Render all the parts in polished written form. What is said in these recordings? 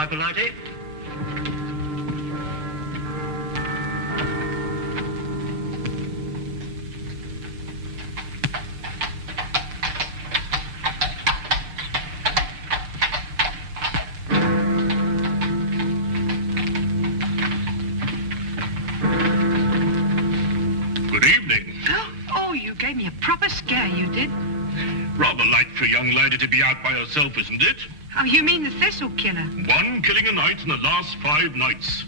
pipe of light, eh? Good evening. Oh, you gave me a proper scare, you did. Rather light for a young lady to be out by herself, isn't it? Oh, you mean the Thistle Killer? 1 killing a night in the last 5 nights.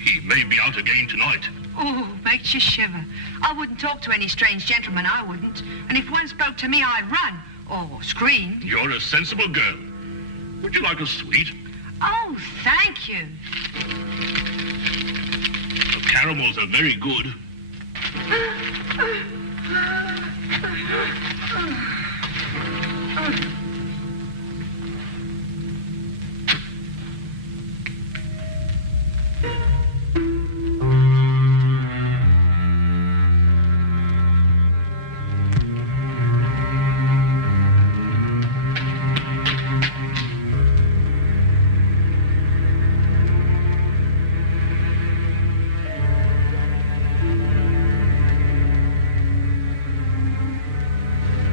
He may be out again tonight. Oh, makes you shiver. I wouldn't talk to any strange gentleman, I wouldn't. And if one spoke to me, I'd run. Or scream. You're a sensible girl. Would you like a sweet? Oh, thank you. The caramels are very good.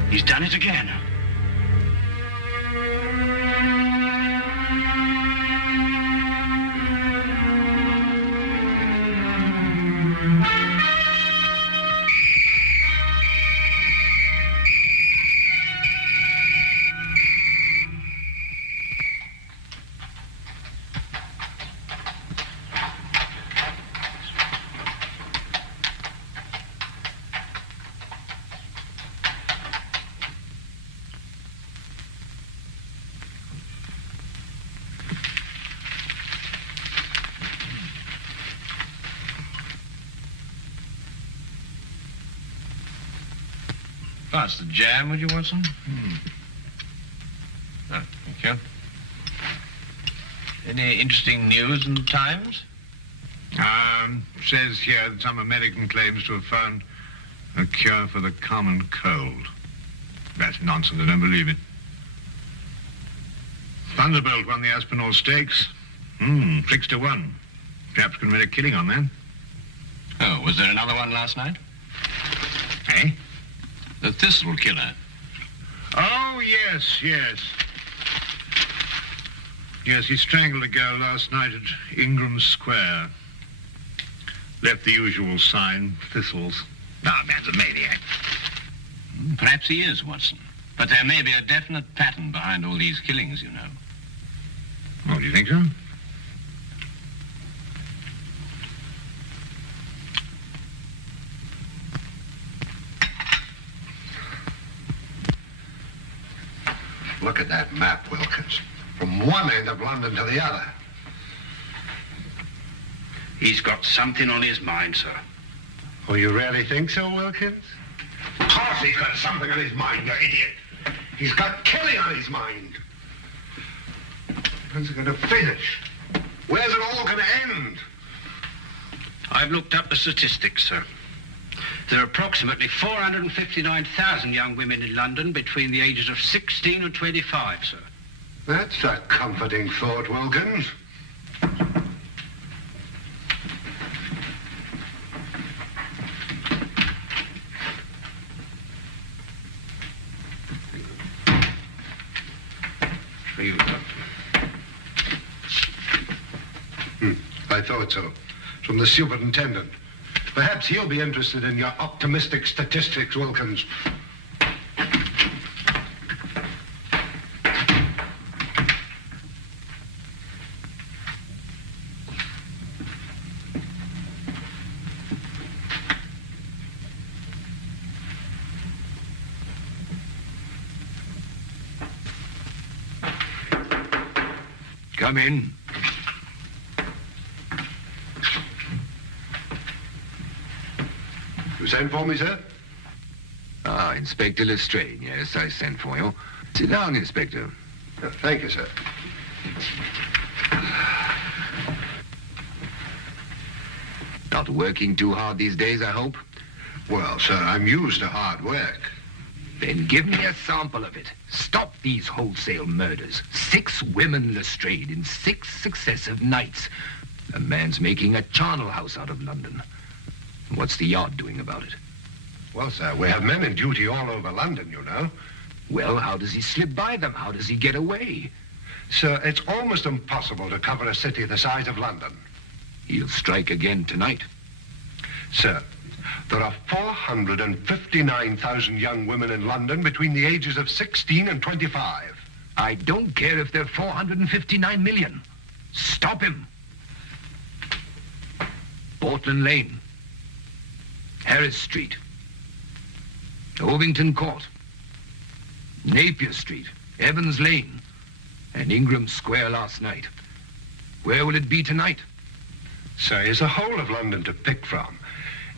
He's done it again. Pass the jam, would you, Watson? Oh, thank you. Any interesting news in the Times? Says here that some American claims to have found a cure for the common cold. That's nonsense, I don't believe it. Thunderbolt won the Aspinall Stakes. 6 to 1. Perhaps can win a killing on that. Oh, was there another one last night? Eh? The Thistle Killer. Oh, yes. Yes, he strangled a girl last night at Ingram Square. Left the usual sign, thistles. Ah, man's a maniac. Perhaps he is, Watson. But there may be a definite pattern behind all these killings, you know. Oh, do you think so? Look at that map, Wilkins. From one end of London to the other. He's got something on his mind, sir. Oh, you really think so, Wilkins? Of course he's got something on his mind, you idiot. He's got killing on his mind. When's it going to finish? Where's it all going to end? I've looked up the statistics, sir. There are approximately 459,000 young women in London between the ages of 16 and 25, sir. That's a comforting thought, Wilkins. I thought so. From the superintendent. Perhaps he'll be interested in your optimistic statistics, Wilkins. Come in. You sent for me, sir? Ah, Inspector Lestrade. Yes, I sent for you. Sit down, Inspector. Thank you, sir. Not working too hard these days, I hope? Well, sir, I'm used to hard work. Then give me a sample of it. Stop these wholesale murders. 6 women, Lestrade, in 6 successive nights. A man's making a charnel house out of London. What's the Yard doing about it? Well, sir, we have men in duty all over London, you know. Well, how does he slip by them? How does he get away? Sir, it's almost impossible to cover a city the size of London. He'll strike again tonight. Sir, there are 459,000 young women in London between the ages of 16 and 25. I don't care if they're 459 million. Stop him. Portland Lane. Harris Street. Ovington Court. Napier Street. Evans Lane. And Ingram Square last night. Where will it be tonight? Sir, he has the whole of London to pick from.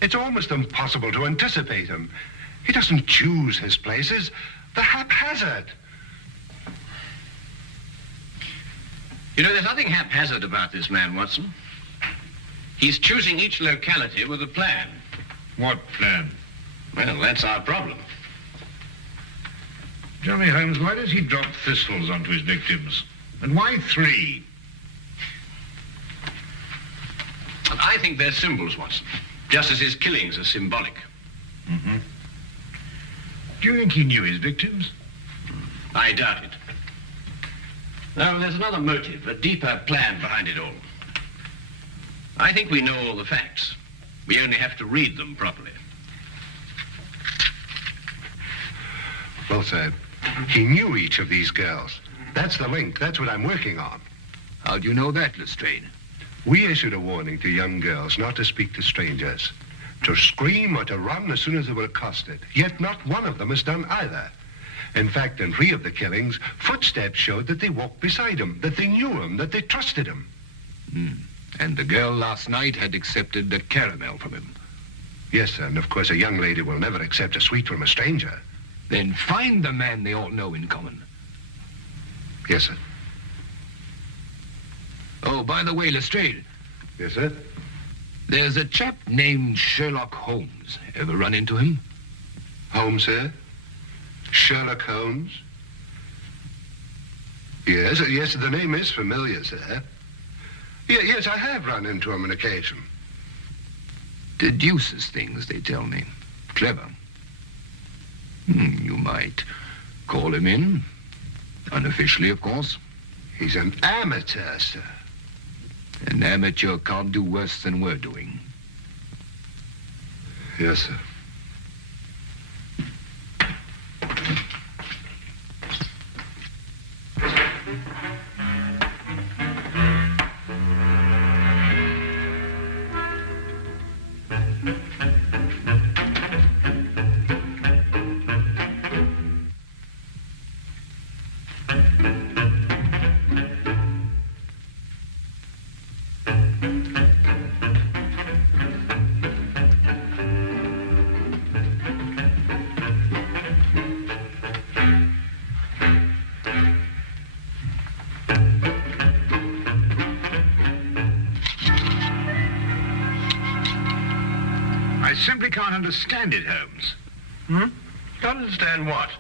It's almost impossible to anticipate him. He doesn't choose his places. They're haphazard. You know, there's nothing haphazard about this man, Watson. He's choosing each locality with a plan. What plan? Well, that's our problem. Johnny Holmes, why does he drop thistles onto his victims? And why 3? I think they're symbols, Watson. Just as his killings are symbolic. Mm-hmm. Do you think he knew his victims? I doubt it. No, there's another motive, a deeper plan behind it all. I think we know all the facts. We only have to read them properly. Well, sir, he knew each of these girls. That's the link. That's what I'm working on. How do you know that, Lestrade? We issued a warning to young girls not to speak to strangers, to scream or to run as soon as they were accosted. Yet not one of them has done either. In fact, in 3 of the killings, footsteps showed that they walked beside him, that they knew him, that they trusted him. And the girl last night had accepted a caramel from him. Yes, sir, and of course a young lady will never accept a sweet from a stranger. Then find the man they all know in common. Yes, sir. Oh, by the way, Lestrade, Yes, sir. there's a chap named Sherlock Holmes. Ever run into him? Holmes, sir? Sherlock Holmes? Yes, yes, the name is familiar, sir. Yes, I have run into him on occasion. Deduces things, they tell me. Clever. You might call him in. Unofficially, of course. He's an amateur, sir. An amateur can't do worse than we're doing. Yes, sir. I simply can't understand it, Holmes. Don't understand what?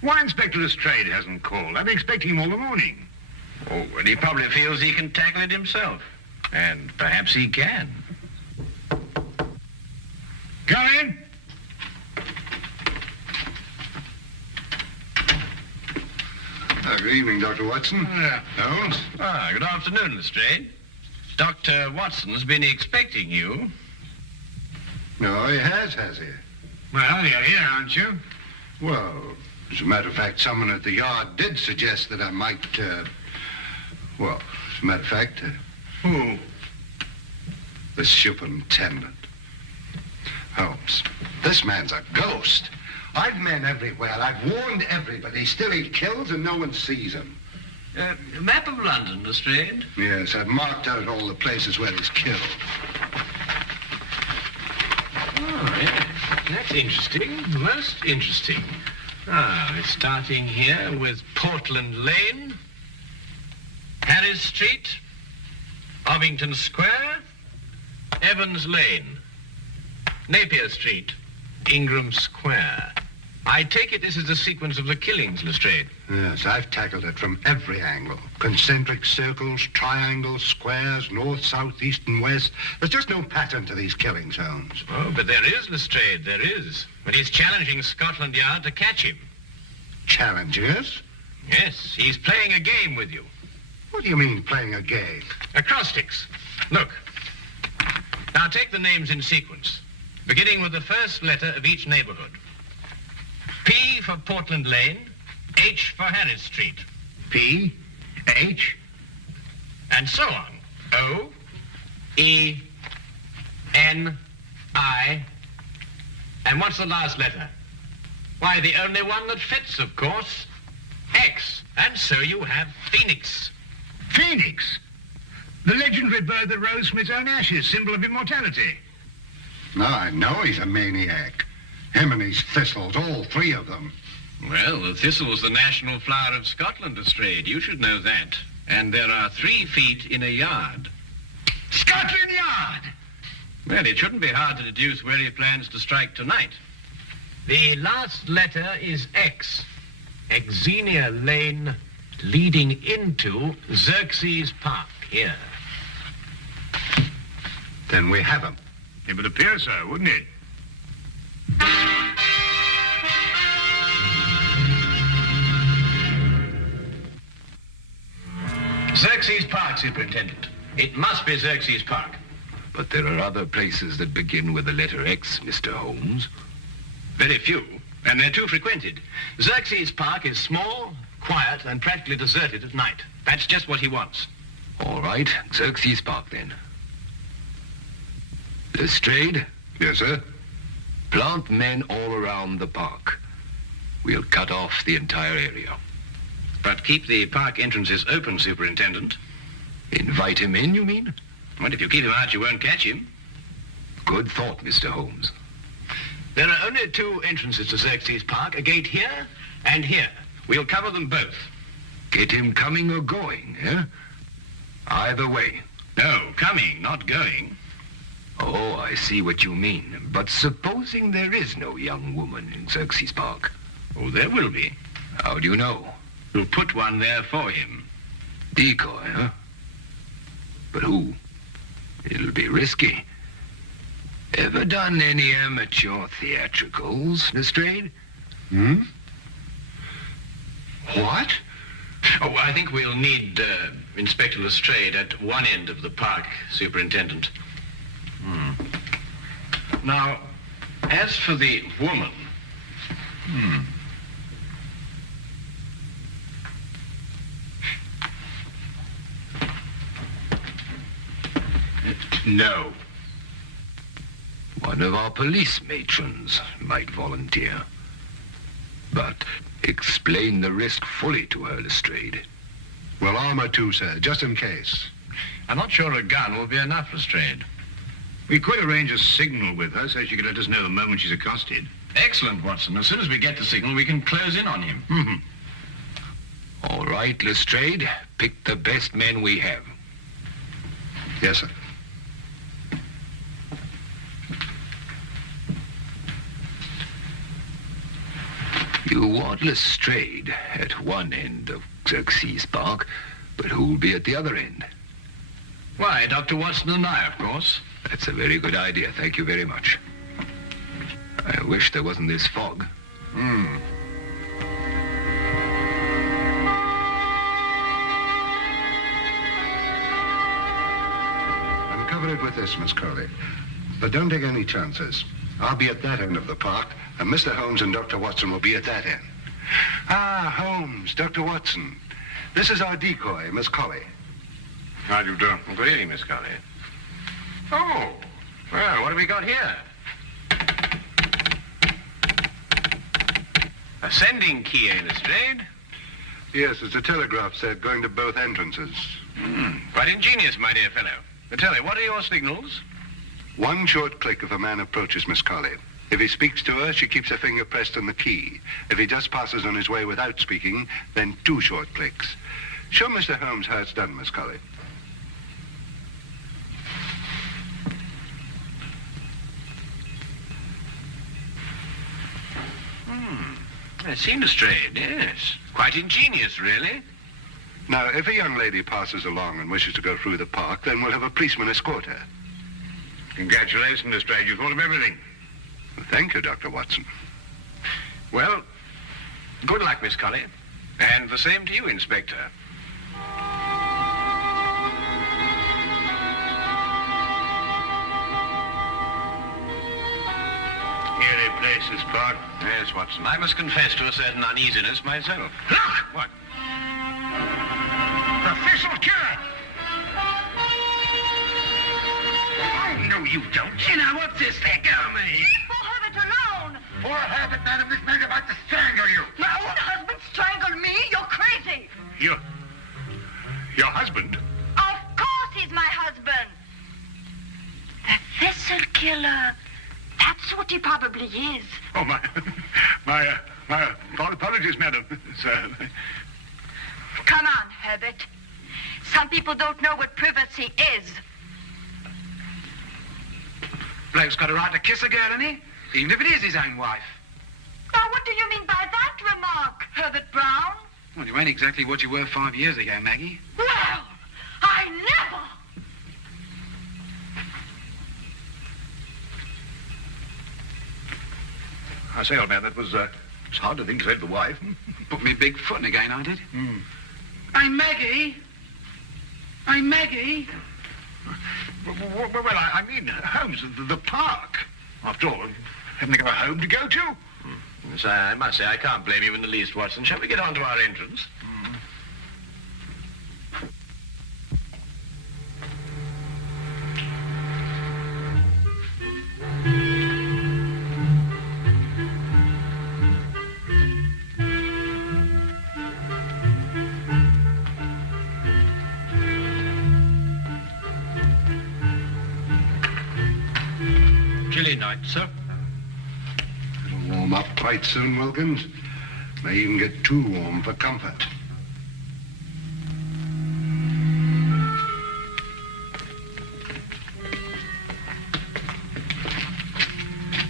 Why Inspector Lestrade hasn't called? I've been expecting him all the morning. Oh, well, he probably feels he can tackle it himself. And perhaps he can. Come in. Good evening, Dr. Watson. Holmes? Good afternoon, Lestrade. Dr. Watson's been expecting you. No, he has he? Well, you're here, aren't you? Well, as a matter of fact, someone at the Yard did suggest that I might, well, as a matter of fact... Who? The superintendent. Holmes, this man's a ghost. I've men everywhere. I've warned everybody. Still he kills and no one sees him. Map of London, Lestrade. Yes, I've marked out all the places where he's killed. Oh, yeah. That's interesting. Most interesting. We're starting here with Portland Lane, Harris Street, Ovington Square, Evans Lane, Napier Street, Ingram Square. I take it this is the sequence of the killings, Lestrade. Yes, I've tackled it from every angle. Concentric circles, triangles, squares, north, south, east, and west. There's just no pattern to these killings, Holmes. Oh, but there is, Lestrade, there is. But he's challenging Scotland Yard to catch him. Challenging us? Yes, he's playing a game with you. What do you mean, playing a game? Acrostics. Look. Now take the names in sequence, beginning with the first letter of each neighborhood. P for Portland Lane, H for Harris Street. P, H, And so on. O, E, N, I. And what's the last letter? Why, the only one that fits, of course. X. And so you have Phoenix. Phoenix. The legendary bird that rose from its own ashes, symbol of immortality. No, I know he's a maniac. Him and his thistles, all three of them. Well, the thistle's the national flower of Scotland, Lestrade. You should know that. And there are 3 feet in a yard. Scotland Yard! Well, it shouldn't be hard to deduce where he plans to strike tonight. The last letter is X. Xenia Lane leading into Xerxes Park, here. Then we have him. It would appear so, wouldn't it? Xerxes Park, Superintendent. It must be Xerxes Park. But there are other places that begin with the letter X, Mr. Holmes. Very few, and they're too frequented. Xerxes Park is small, quiet, and practically deserted at night. That's just what he wants. All right, Xerxes Park then. Lestrade, Yes, sir? plant men all around the park. We'll cut off the entire area. But keep the park entrances open, Superintendent. Invite him in, you mean? Well, if you keep him out, you won't catch him. Good thought, Mr. Holmes. There are only 2 entrances to Xerxes Park, a gate here and here. We'll cover them both. Get him coming or going, eh? Either way. No, coming, not going. Oh, I see what you mean. But supposing there is no young woman in Xerxes Park? Oh, there will be. How do you know? We'll put one there for him. Decoy, huh? But who? It'll be risky. Ever done any amateur theatricals, Lestrade? Hmm? What? Oh, I think we'll need Inspector Lestrade at one end of the park, Superintendent. Now, as for the woman... No. One of our police matrons might volunteer. But explain the risk fully to her, Lestrade. Well, armor too, sir, just in case. I'm not sure a gun will be enough, Lestrade. We could arrange a signal with her so she could let us know the moment she's accosted. Excellent, Watson. As soon as we get the signal, we can close in on him. All right, Lestrade. Pick the best men we have. Yes, sir. You want Lestrade at one end of Xerxes Park, but who'll be at the other end? Why, Dr. Watson and I, of course. That's a very good idea. Thank you very much. I wish there wasn't this fog. Uncover it with this, Miss Crowley. But don't take any chances. I'll be at that end of the park, and Mr. Holmes and Dr. Watson will be at that end. Ah, Holmes, Dr. Watson. This is our decoy, Miss Colley. How do you do? Good evening, Miss Colley. Oh, well, what have we got here? A sending key, eh, Lestrade? Yes, it's a telegraph set going to both entrances. Quite ingenious, my dear fellow. But tell me, what are your signals? One short click if a man approaches Miss Colley. If he speaks to her, she keeps her finger pressed on the key. If he just passes on his way without speaking, then 2 short clicks. Show Mr. Holmes how it's done, Miss Colley. I've seen Lestrade, yes. Quite ingenious, really. Now, if a young lady passes along and wishes to go through the park, then we'll have a policeman escort her. Congratulations, Lestrade. You thought of everything. Thank you, Dr. Watson. Well, good luck, Miss Colley. And the same to you, Inspector. Eerie place, this park. Yes, Watson. I must confess to a certain uneasiness myself. Look! What? The Thistle Killer! Oh, no, you don't. Now, what's this? Let go of me. Leave poor Herbert alone. Poor Herbert, madam, this man's about to strangle you. My own husband strangled me? You're crazy. Your husband? Of course he's my husband. The Thistle Killer. That's what he probably is. Oh, my apologies, madam, sir. Come on, Herbert. Some people don't know what privacy is. Bloke's got a right to kiss a girl, hasn't he? Even if it is his own wife. Now, what do you mean by that remark, Herbert Brown? Well, you ain't exactly what you were 5 years ago, Maggie. Well, I never. I say, old man, that was, it's hard to think to save the wife. Put me big foot in again, I did. Hey, Maggie. Hey, Maggie. Well, I mean, Holmes, the park. After all, haven't they got a home to go to? Yes, I must say, I can't blame you in the least, Watson. Shall we get on to our entrance? Chilly night, sir. It'll warm up quite soon, Wilkins. May even get too warm for comfort.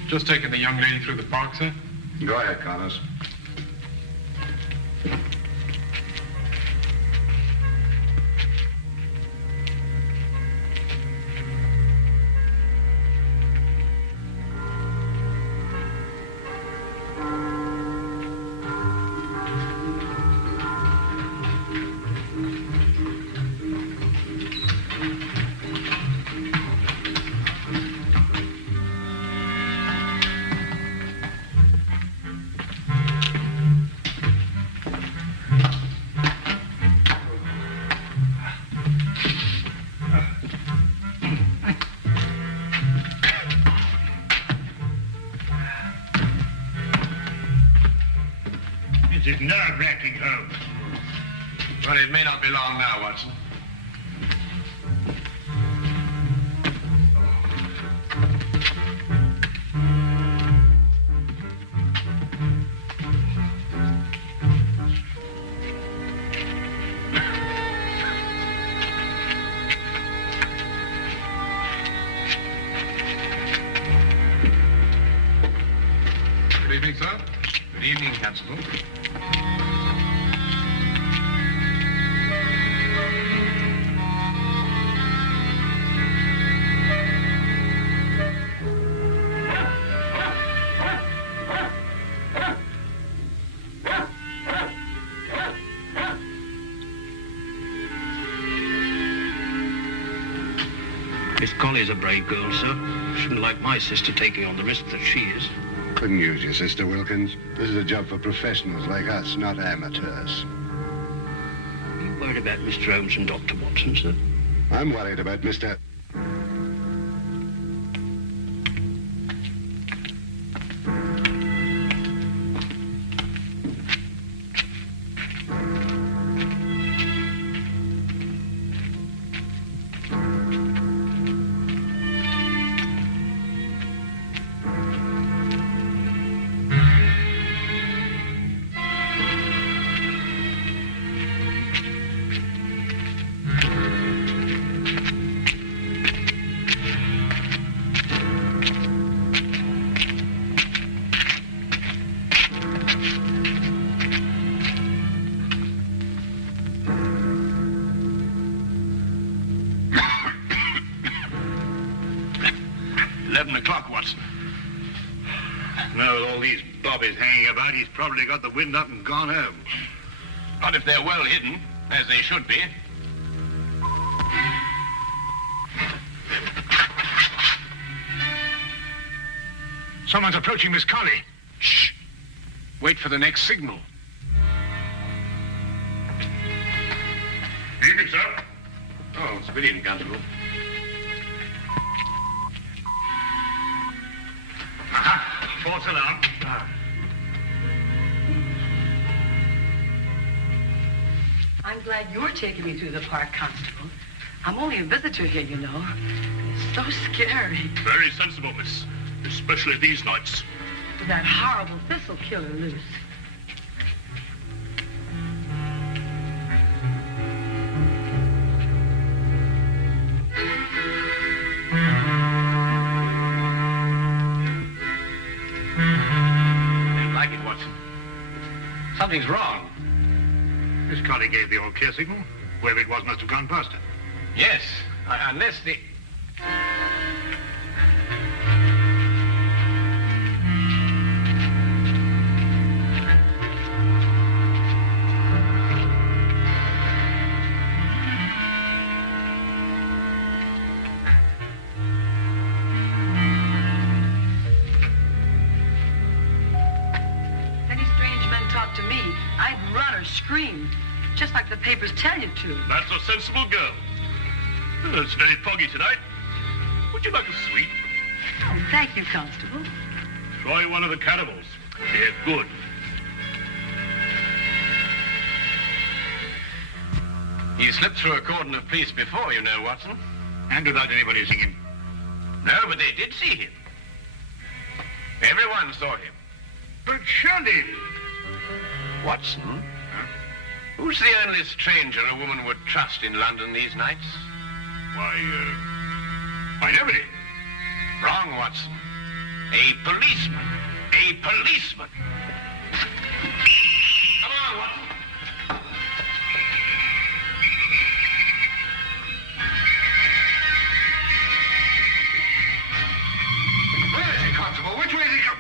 Just taking the young lady through the park, sir. Go ahead, Connors. It's nerve-wracking, Holmes. Well, it may not be long now, Watson. Good evening, sir. Good evening, Constable. Miss Colley's a brave girl, sir. Shouldn't like my sister taking on the risk that she is. Couldn't use your sister, Wilkins. This is a job for professionals like us, not amateurs. Are you worried about Mr. Holmes and Dr. Watson, sir? I'm worried about Mr. bobbies hanging about, he's probably got the wind up and gone home. Not if they're well hidden, as they should be. Someone's approaching Miss Colley. Shh. Wait for the next signal. Evening, sir. Oh, civilian constable. Aha, false alarm. I'm glad you're taking me through the park, Constable. I'm only a visitor here, you know. It's so scary. Very sensible, miss. Especially these nights. With that horrible Thistle Killer loose. Don't like it, Watson. Something's wrong. Miss Colley gave the all-clear signal. Whoever it was must have gone past her. Yes, unless the... Any strange men talk to me, I'd run or scream. Just like the papers tell you to. That's a sensible girl. It's very foggy tonight. Would you like a sweet? Oh, thank you, Constable. Try one of the cannibals. They're good. He slipped through a cordon of police before, you know, Watson. And without anybody seeing him. No, but they did see him. Everyone saw him. But surely... Watson? Who's the only stranger a woman would trust in London these nights? Why, nobody. Wrong, Watson. A policeman. A policeman. Come on, Watson. Where is he, Constable? Which way is he going?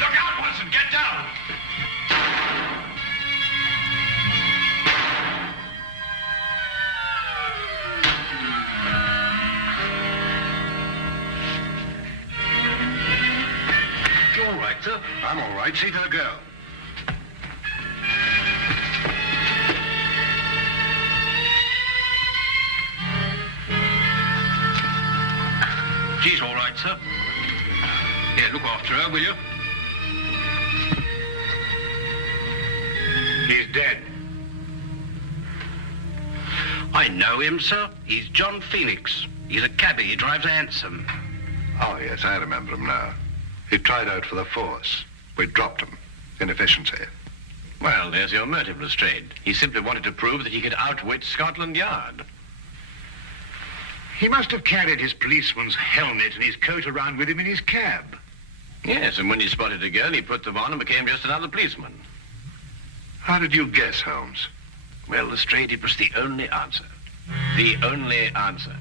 Look out, Watson. Get down. You all right, sir? I'm all right. See to the girl. She's all right, sir. Yeah, look after her, will you? He's dead. I know him, sir. He's John Phoenix. He's a cabbie. He drives a hansom. Oh, yes, I remember him now. He tried out for the force. We dropped him. Inefficiency. Well, there's your motive, Lestrade. He simply wanted to prove that he could outwit Scotland Yard. He must have carried his policeman's helmet and his coat around with him in his cab. Yes, and when he spotted a girl, he put them on and became just another policeman. How did you guess, Holmes? Well, Lestrade, it was the only answer. The only answer.